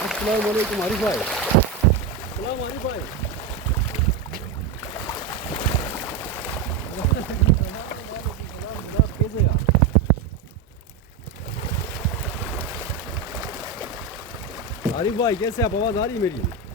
अस्सलामुअलैकुम आरिफ भाई। सलाम आरिफ भाई। कैसे यार? आरिफ भाई कैसे आप? आवाज़ आ रही है मेरी?